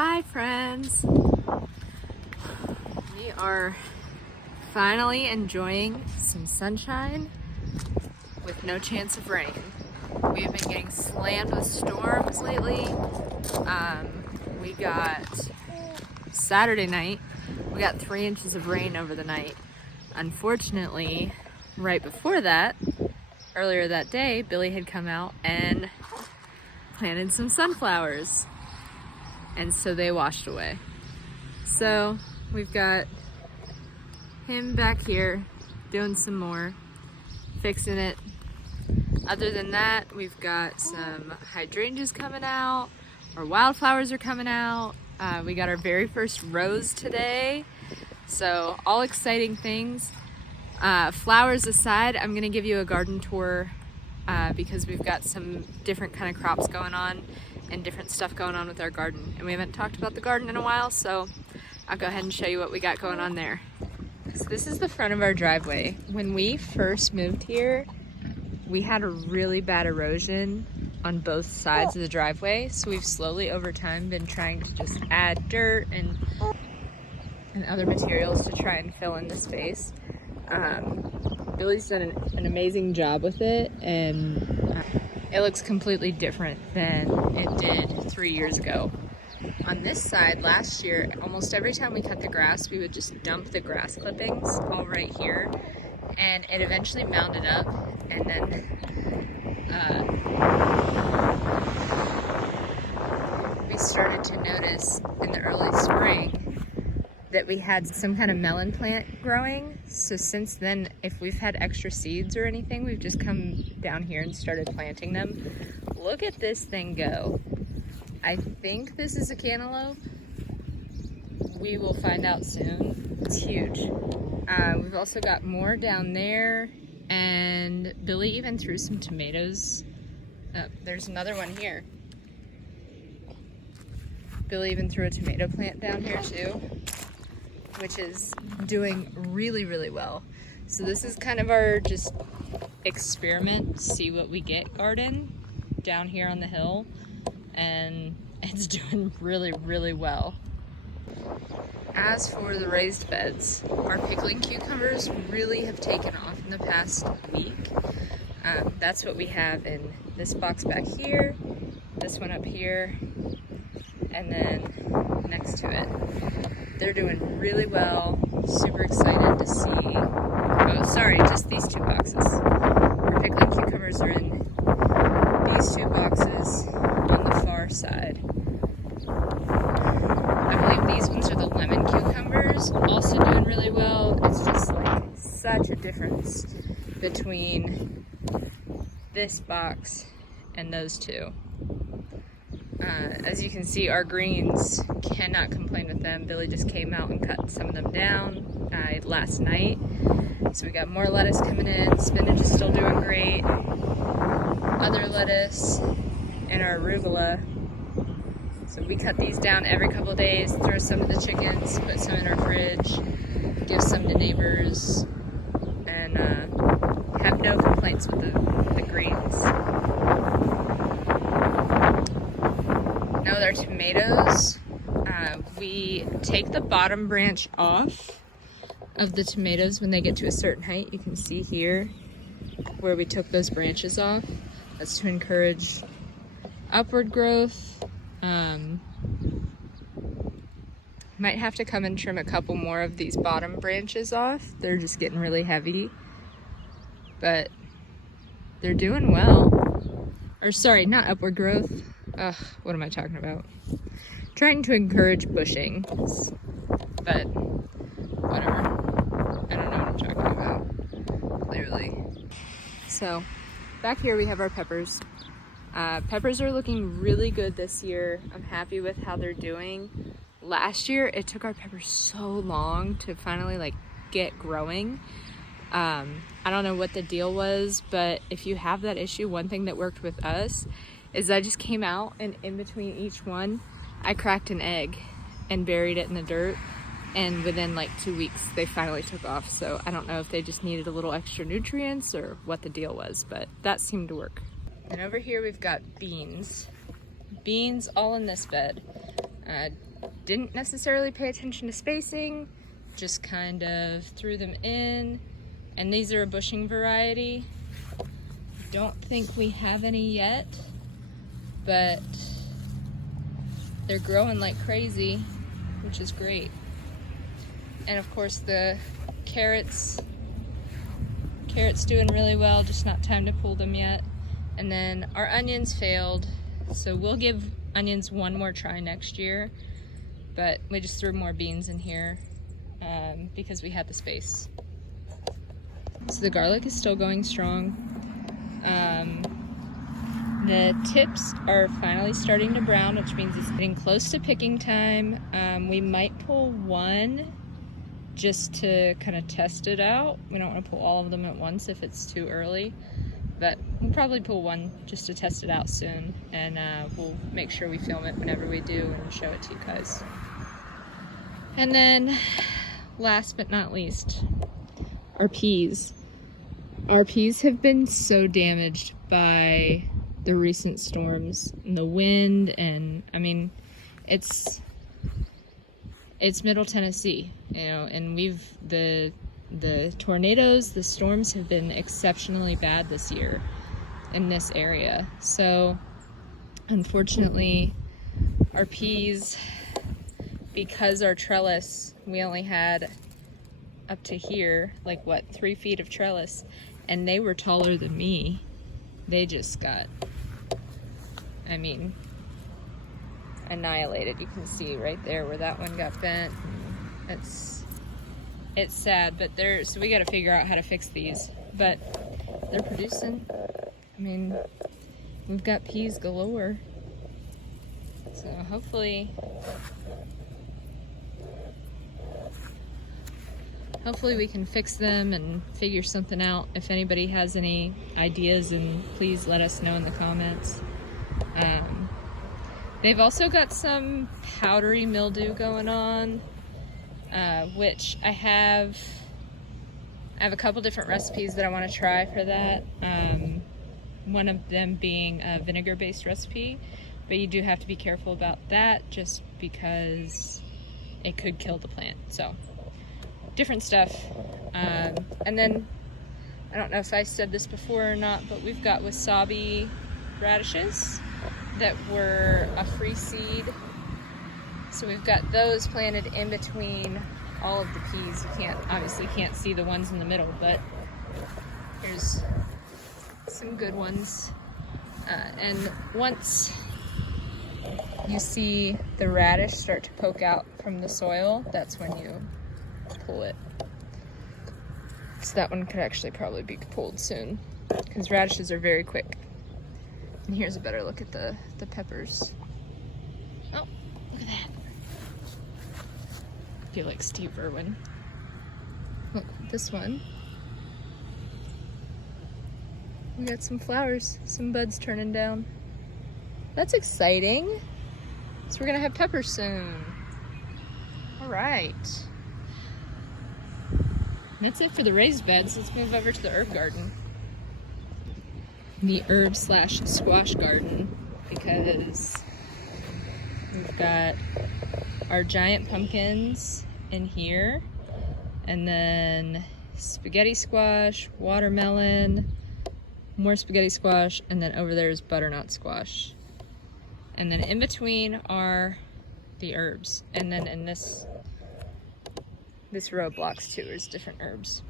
Hi friends! We are finally enjoying some sunshine with no chance of rain. We have been getting slammed with storms lately. We got Saturday night, we got 3 inches of rain over the night. Unfortunately, right before that, earlier that day, Billy had come out and planted some sunflowers. And so they washed away. So we've got him back here doing some more, fixing it. Other than that, we've got some hydrangeas coming out, our wildflowers are coming out. We got our very first rose today. So all exciting things. Flowers aside, I'm gonna give you a garden tour because we've got some different kind of crops going on and different stuff going on with our garden. And we haven't talked about the garden in a while, so I'll go ahead and show you what we got going on there. So this is the front of our driveway. When we first moved here, we had a really bad erosion on both sides of the driveway. So we've slowly over time been trying to just add dirt and other materials to try and fill in the space. Billy's done an amazing job with it, and it looks completely different than it did 3 years ago. On this side, last year, almost every time we cut the grass, we would just dump the grass clippings all right here, and it eventually mounded up, and then we started to notice in the early spring that we had some kind of melon plant growing. So since then, if we've had extra seeds or anything, we've just come down here and started planting them. Look at this thing go. I think this is a cantaloupe. We will find out soon. It's huge. We've also got more down there, and Billy even threw some tomatoes. There's another one here. Billy even threw a tomato plant down here too, which is doing really, really well. So this is kind of our just experiment, see what we get garden down here on the hill, and it's doing really, really well. As for the raised beds, our pickling cucumbers really have taken off in the past week. That's what we have in this box back here, this one up here, and then next to it. They're doing really well. Super excited to see. Oh, sorry, just these 2 boxes. Our pickling cucumbers are in these 2 boxes on the far side. I believe these ones are the lemon cucumbers, also doing really well. It's just like such a difference between this box and those 2. As you can see, our greens, cannot complain with them. Billy just came out and cut some of them down last night. So we got more lettuce coming in. Spinach is still doing great. Other lettuce and our arugula. So we cut these down every couple of days, throw some to the chickens, put some in our fridge, give some to neighbors, and have no complaints with the greens. Now with our tomatoes, we take the bottom branch off of the tomatoes when they get to a certain height. You can see here where we took those branches off. That's to encourage upward growth. Might have to come and trim a couple more of these bottom branches off. They're just getting really heavy, but they're doing well. Or sorry, not upward growth. Ugh, what am I talking about? Trying to encourage bushing, but whatever. I don't know what I'm talking about, clearly. So, back here we have our peppers. Peppers are looking really good this year. I'm happy with how they're doing. Last year, it took our peppers so long to finally get growing. I don't know what the deal was, but if you have that issue, one thing that worked with us is I just came out and in between each one, I cracked an egg and buried it in the dirt. And within 2 weeks, they finally took off. So I don't know if they just needed a little extra nutrients or what the deal was, but that seemed to work. And over here, we've got beans. Beans all in this bed. didn't necessarily pay attention to spacing, just kind of threw them in. And these are a bushing variety. Don't think we have any yet, but they're growing like crazy, which is great. And of course the carrots doing really well, just not time to pull them yet. And then our onions failed, so we'll give onions one more try next year, but we just threw more beans in here because we had the space. So the garlic is still going strong. The tips are finally starting to brown, which means it's getting close to picking time. We might pull one just to kind of test it out. We don't want to pull all of them at once if it's too early, but we'll probably pull one just to test it out soon, and we'll make sure we film it whenever we do and show it to you guys. And then last but not least, our peas. Our peas have been so damaged by the recent storms and the wind, and I mean, it's Middle Tennessee, you know, and the tornadoes, the storms have been exceptionally bad this year in this area. So unfortunately, our peas, because our trellis, we only had up to here, like what, 3 feet of trellis, and they were taller than me. They just got, I mean, annihilated. You can see right there where that one got bent. It's sad, but so we got to figure out how to fix these, but they're producing. I mean, we've got peas galore, so hopefully we can fix them and figure something out. If anybody has any ideas, and please let us know in the comments. They've also got some powdery mildew going on, which I have a couple different recipes that I want to try for that. One of them being a vinegar-based recipe, but you do have to be careful about that just because it could kill the plant. So different stuff. And then, I don't know if I said this before or not, but we've got wasabi radishes that were a free seed. So we've got those planted in between all of the peas. You obviously can't see the ones in the middle, but here's some good ones. And once you see the radish start to poke out from the soil, that's when you pull it. So that one could actually probably be pulled soon, because radishes are very quick. And here's a better look at the peppers. Oh, look at that. I feel like Steve Irwin. Look, this one. We got some flowers, some buds turning down. That's exciting. So we're gonna have peppers soon. All right. That's it for the raised beds. Let's move over to the herb garden. The herb/squash garden, because we've got our giant pumpkins in here, and then spaghetti squash, watermelon, more spaghetti squash, and then over there is butternut squash. And then in between are the herbs. And then in this row of blocks too is different herbs.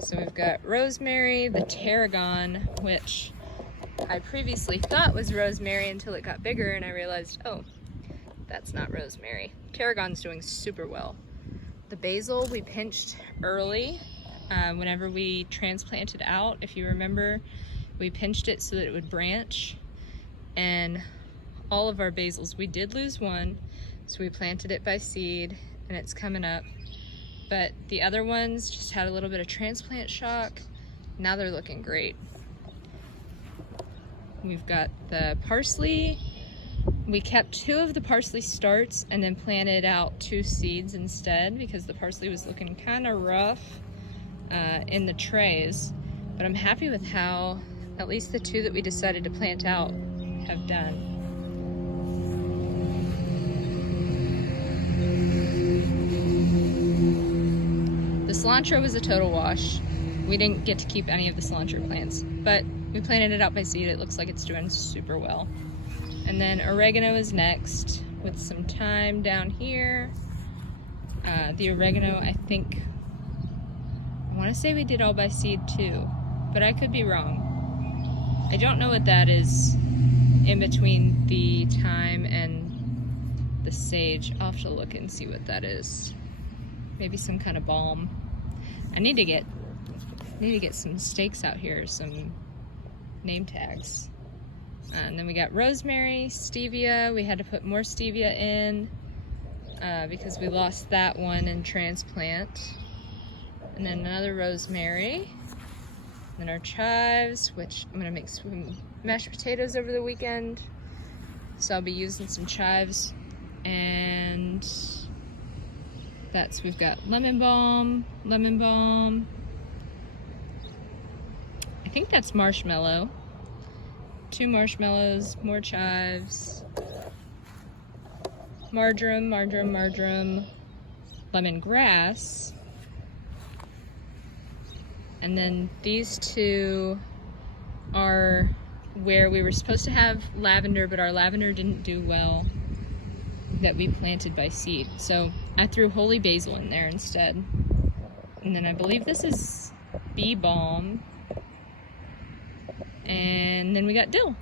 So we've got rosemary, the tarragon, which I previously thought was rosemary until it got bigger and I realized, oh, that's not rosemary. Tarragon's doing super well. The basil we pinched early whenever we transplanted out. If you remember, we pinched it so that it would branch, and all of our basils, we did lose one, so we planted it by seed and it's coming up. But the other ones just had a little bit of transplant shock. Now they're looking great. We've got the parsley. We kept 2 of the parsley starts and then planted out 2 seeds instead, because the parsley was looking kind of rough in the trays. But I'm happy with how at least the 2 that we decided to plant out have done. cilantro was a total wash. We didn't get to keep any of the cilantro plants, but we planted it out by seed. It looks like it's doing super well. And then oregano is next with some thyme down here. The oregano, I want to say we did all by seed too, but I could be wrong. I don't know what that is in between the thyme and the sage. I'll have to look and see what that is. Maybe some kind of balm. I need to get some stakes out here, some name tags. And then we got rosemary, stevia. We had to put more stevia in because we lost that one in transplant. And then another rosemary. And then our chives, which I'm gonna make some mashed potatoes over the weekend. So I'll be using some chives. And we've got lemon balm. I think that's marshmallow. 2 marshmallows, more chives, marjoram, lemongrass, and then these 2 are where we were supposed to have lavender, but our lavender didn't do well, that we planted by seed. So I threw holy basil in there instead. And then I believe this is bee balm. And then we got dill.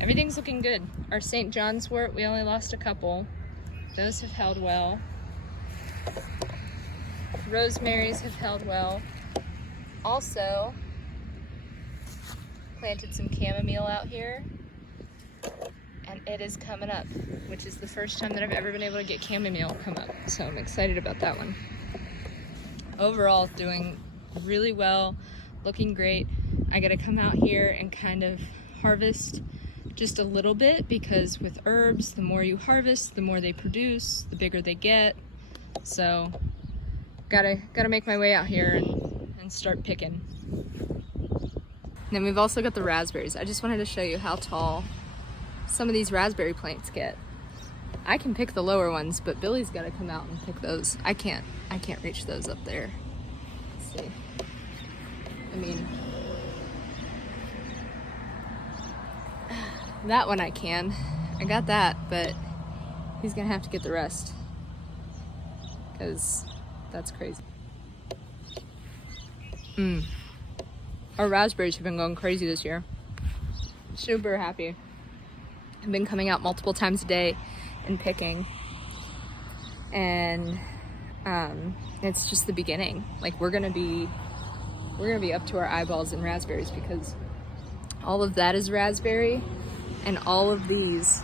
Everything's looking good. Our St. John's wort, we only lost a couple. Those have held well. Rosemaries have held well. Also, planted some chamomile out here. And it is coming up, which is the first time that I've ever been able to get chamomile come up. So I'm excited about that one. Overall, doing really well, looking great. I gotta come out here and kind of harvest just a little bit, because with herbs, the more you harvest, the more they produce, the bigger they get. So gotta make my way out here and start picking. Then we've also got the raspberries. I just wanted to show you how tall some of these raspberry plants get. I can pick the lower ones, but Billy's got to come out and pick those. I can't reach those up there. Let's see. I mean, that one I can. I got that, but he's gonna have to get the rest, because that's crazy. Our raspberries have been going crazy this year. Super happy. I've been coming out multiple times a day and picking, and it's just the beginning. Like, we're gonna be up to our eyeballs in raspberries, because all of that is raspberry, and all of these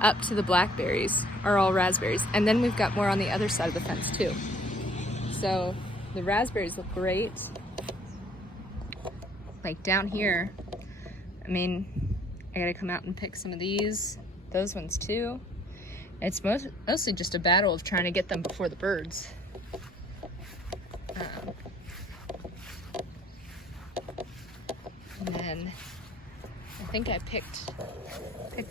up to the blackberries are all raspberries. And then we've got more on the other side of the fence too. So the raspberries look great. Like down here, I mean, I gotta come out and pick some of these, those ones too. It's mostly just a battle of trying to get them before the birds. And then I think I picked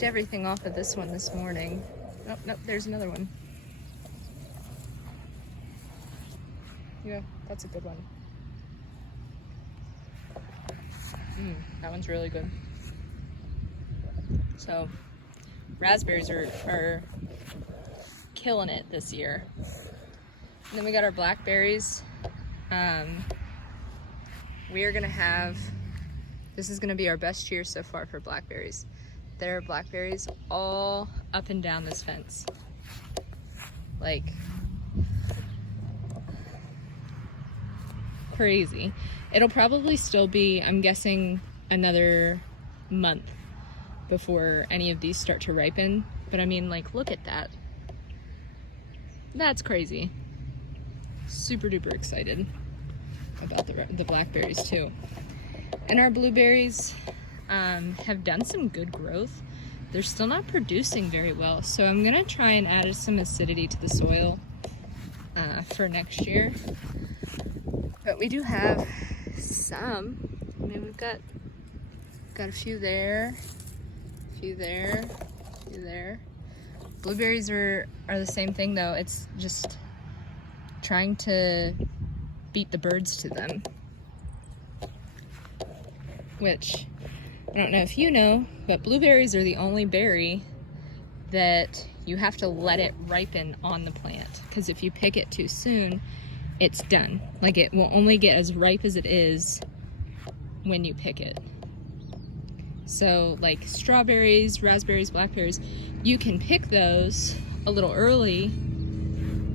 everything off of this one this morning. Oh, nope, there's another one. Yeah, that's a good one. That one's really good. So, raspberries are killing it this year. And then we got our blackberries. We are gonna have, this is gonna be our best year so far for blackberries. There are blackberries all up and down this fence. Like, crazy. It'll probably still be, I'm guessing, another month before any of these start to ripen. But I mean, like, look at that. That's crazy. Super duper excited about the blackberries too. And our blueberries have done some good growth. They're still not producing very well, so I'm gonna try and add some acidity to the soil for next year. But we do have some. I mean, we've got a few there, a few there, a few there. Blueberries are the same thing though. It's just trying to beat the birds to them. Which, I don't know if you know, but blueberries are the only berry that you have to let it ripen on the plant. Because if you pick it too soon, it's done. Like, it will only get as ripe as it is when you pick it. So like strawberries, raspberries, blackberries, you can pick those a little early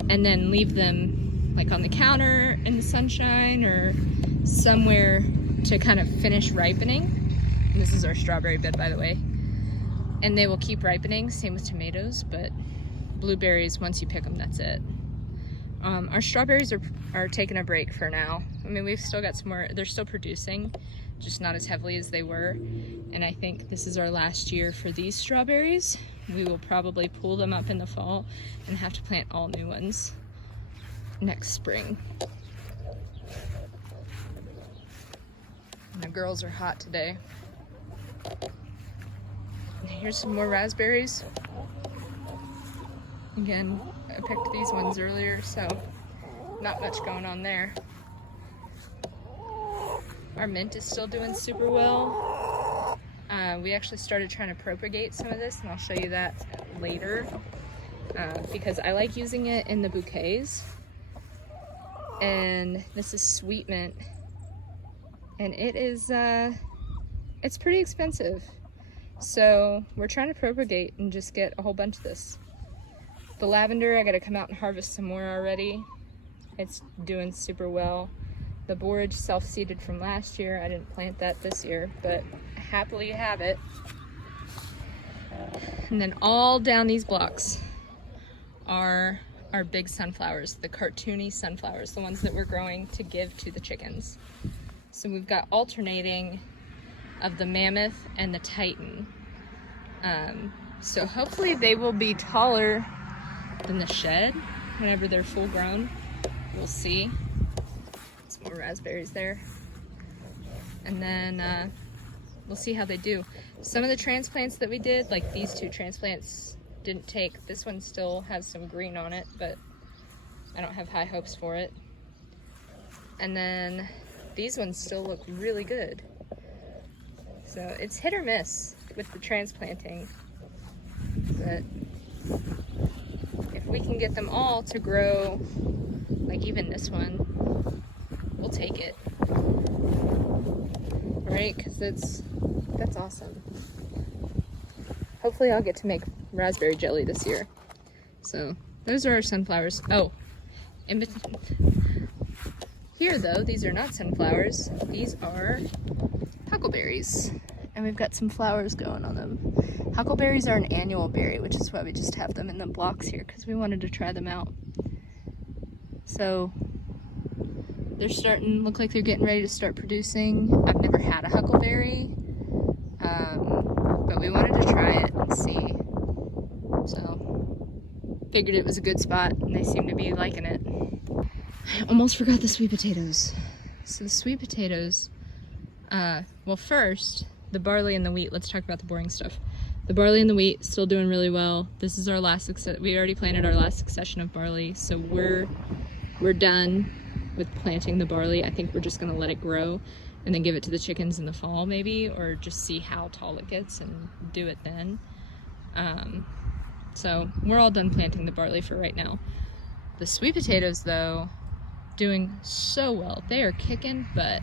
and then leave them like on the counter in the sunshine or somewhere to kind of finish ripening. And this is our strawberry bed, by the way. And they will keep ripening, same with tomatoes, but blueberries, once you pick them, that's it. Our strawberries are taking a break for now. I mean, we've still got some more, they're still producing, just not as heavily as they were. And I think this is our last year for these strawberries. We will probably pull them up in the fall and have to plant all new ones next spring. The girls are hot today. Here's some more raspberries. Again, I picked these ones earlier, so not much going on there. Our mint is still doing super well. We actually started trying to propagate some of this, and I'll show you that later, because I like using it in the bouquets. And this is sweet mint, and it is it's pretty expensive, so we're trying to propagate and just get a whole bunch of this. The lavender, I gotta come out and harvest some more already. It's doing super well. The borage self-seeded from last year, I didn't plant that this year, but happily have it. And then all down these blocks are our big sunflowers, the cartoony sunflowers, the ones that we're growing to give to the chickens. So we've got alternating of the mammoth and the titan. So hopefully they will be taller than the shed whenever they're full grown. We'll see. Some more raspberries there. And then we'll see how they do. Some of the transplants that we did, like these two transplants, didn't take. This one still has some green on it, but I don't have high hopes for it. And then these ones still look really good. So it's hit or miss with the transplanting. But if we can get them all to grow, like even this one, we'll take it. Right? Because that's awesome. Hopefully I'll get to make raspberry jelly this year. So those are our sunflowers. Oh, here though, these are not sunflowers. These are huckleberries. And we've got some flowers going on them. Huckleberries are an annual berry, which is why we just have them in the blocks here, because we wanted to try them out. So they're starting, look like they're getting ready to start producing. I've never had a huckleberry, but we wanted to try it and see. So figured it was a good spot, and they seem to be liking it. I almost forgot the sweet potatoes. So the sweet potatoes, well first, the barley and the wheat. Let's talk about the boring stuff. The barley and the wheat still doing really well. This is our last we already planted our last succession of barley, so we're done with planting the barley. I think we're just gonna let it grow and then give it to the chickens in the fall maybe, or just see how tall it gets and do it then. So we're all done planting the barley for right now. The sweet potatoes though, doing so well. They are kicking butt.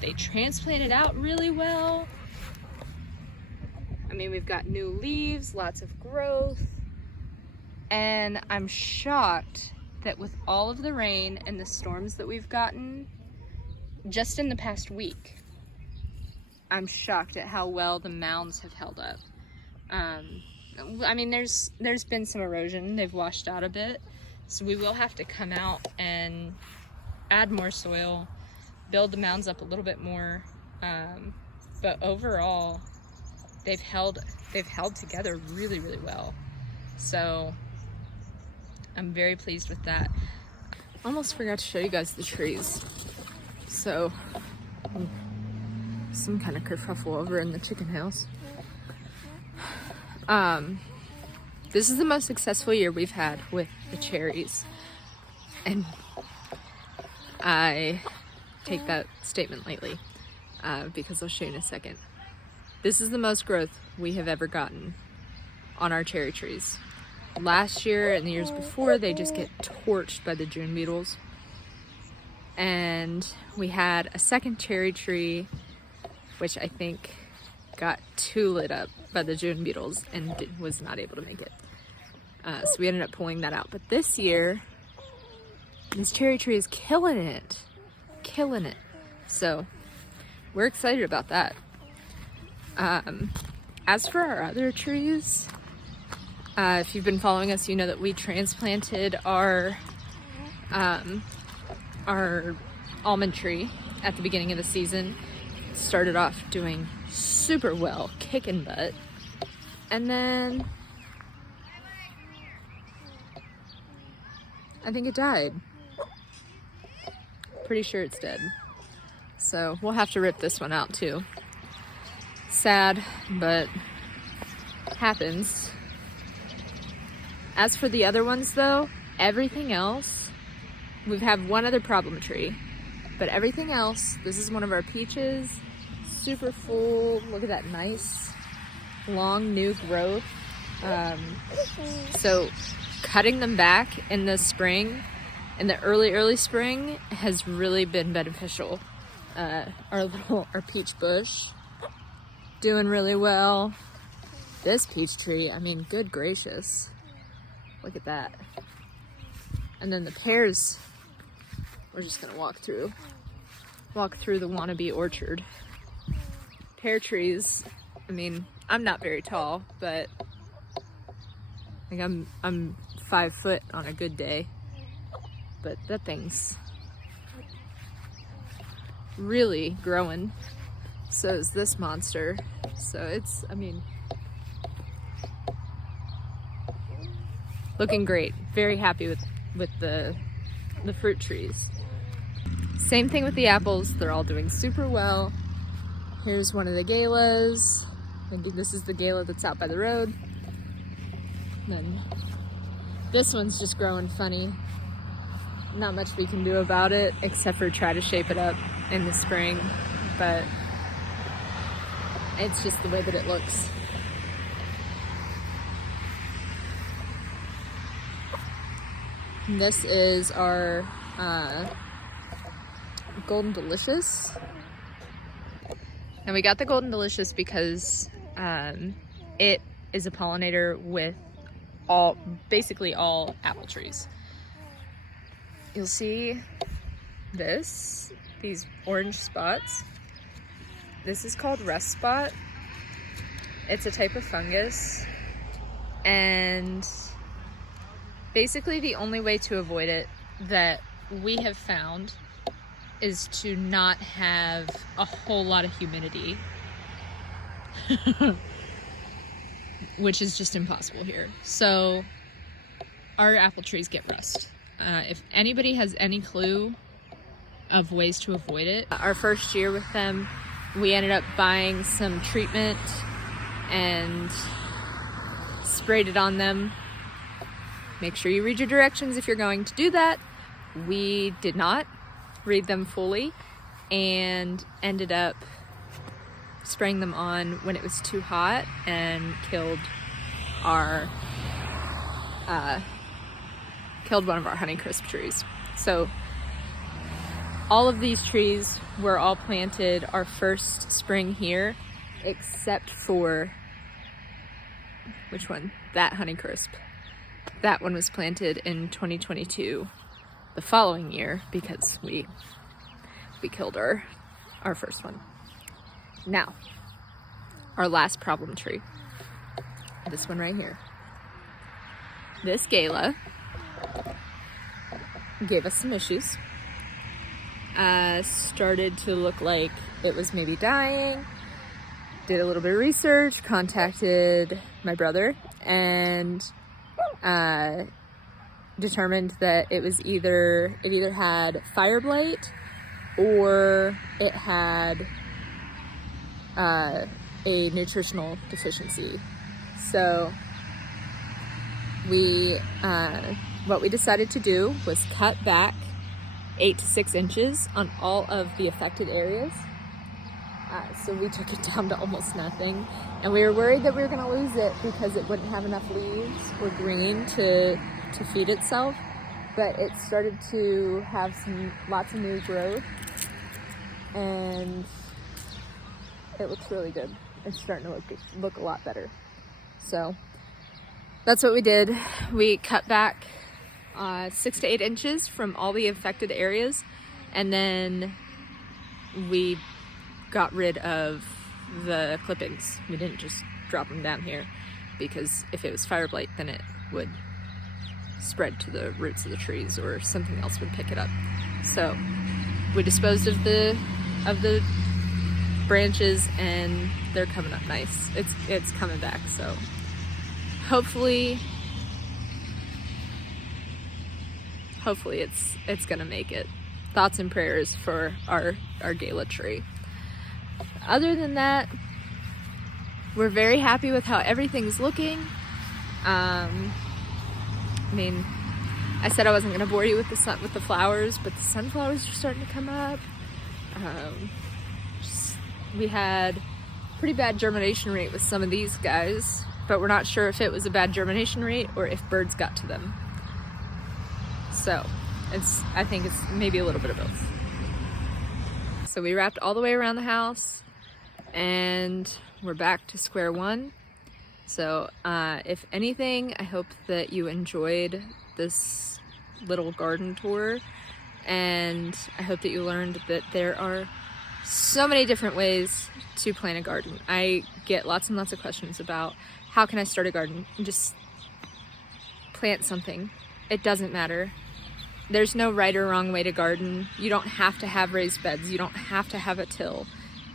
They transplanted out really well. I mean, we've got new leaves, lots of growth, and I'm shocked that with all of the rain and the storms that we've gotten just in the past week, I'm shocked at how well the mounds have held up. I mean, there's been some erosion. They've washed out a bit, so we will have to come out and add more soil, build the mounds up a little bit more, but overall they've held together really, really well. So I'm very pleased with that. Almost forgot to show you guys the trees. So some kind of kerfuffle over in the chicken house. This is the most successful year we've had with the cherries. And I take that statement lightly, because I'll show you in a second. This is the most growth we have ever gotten on our cherry trees. Last year and the years before, they just get torched by the June beetles. And we had a second cherry tree, which I think got too lit up by the June beetles and was not able to make it. So we ended up pulling that out. But this year, this cherry tree is killing it. Killing it. So we're excited about that. As for our other trees, if you've been following us, you know that we transplanted our almond tree at the beginning of the season. Started off doing super well, kicking butt, and then I think it died. Pretty sure it's dead. So we'll have to rip this one out too. Sad, but happens. As for the other ones though, everything else, we've had one other problem tree, but everything else, this is one of our peaches, super full. Look at that nice long new growth. So cutting them back in the spring, in the early spring, has really been beneficial. Our peach bush doing really well. This peach tree, I mean, good gracious, look at that. And then the pears, we're just gonna walk through the wannabe orchard. Pear trees, I mean, I'm not very tall, but like I'm 5 foot on a good day, but that thing's really growing. So is this monster. So it's, I mean, looking great. Very happy with the fruit trees. Same thing with the apples. They're all doing super well. Here's one of the galas. Maybe this is the gala that's out by the road. And then this one's just growing funny. Not much we can do about it except for try to shape it up in the spring, but it's just the way that it looks. And this is our Golden Delicious. And we got the Golden Delicious because it is a pollinator with basically all apple trees. You'll see these orange spots. This is called rust spot. It's a type of fungus, and basically the only way to avoid it that we have found is to not have a whole lot of humidity, which is just impossible here. So our apple trees get rust. If anybody has any clue of ways to avoid it, our first year with them, we ended up buying some treatment and sprayed it on them. Make sure you read your directions if you're going to do that. We did not read them fully and ended up spraying them on when it was too hot and killed one of our Honeycrisp trees. So all of these trees were all planted our first spring here, except for, which one? That Honeycrisp. That one was planted in 2022, the following year, because we killed our first one. Now, our last problem tree, this one right here. This gala gave us some issues. Started to look like it was maybe dying. Did a little bit of research, contacted my brother, and determined that it either had fire blight or it had a nutritional deficiency. So we what we decided to do was cut back 8 to 6 inches on all of the affected areas. So we took it down to almost nothing, and we were worried that we were going to lose it because it wouldn't have enough leaves or green to feed itself. But it started to have lots of new growth, and it looks really good. It's starting to look a lot better. So that's what we did. We cut back 6 to 8 inches from all the affected areas, and then we got rid of the clippings. We didn't just drop them down here, because if it was fire blight, then it would spread to the roots of the trees or something else would pick it up. So we disposed of the branches, and they're coming up nice. It's coming back, so hopefully it's gonna make it. Thoughts and prayers for our gala tree. Other than that, we're very happy with how everything's looking. I mean, I said I wasn't gonna bore you with the flowers, but the sunflowers are starting to come up. We had pretty bad germination rate with some of these guys, but we're not sure if it was a bad germination rate or if birds got to them. So I think it's maybe a little bit of both. So we wrapped all the way around the house, and we're back to square one. So if anything, I hope that you enjoyed this little garden tour, and I hope that you learned that there are so many different ways to plant a garden. I get lots and lots of questions about how can I start a garden. Just plant something. It doesn't matter. There's no right or wrong way to garden. You don't have to have raised beds. You don't have to have a till.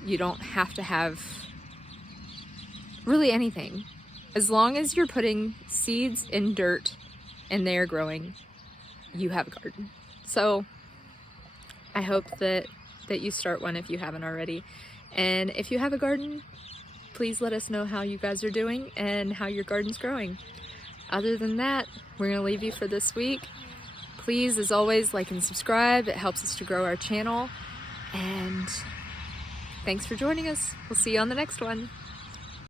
You don't have to have really anything. As long as you're putting seeds in dirt and they are growing, you have a garden. So I hope that you start one if you haven't already. And if you have a garden, please let us know how you guys are doing and how your garden's growing. Other than that, we're gonna leave you for this week. Please, as always, like and subscribe. It helps us to grow our channel. And thanks for joining us. We'll see you on the next one.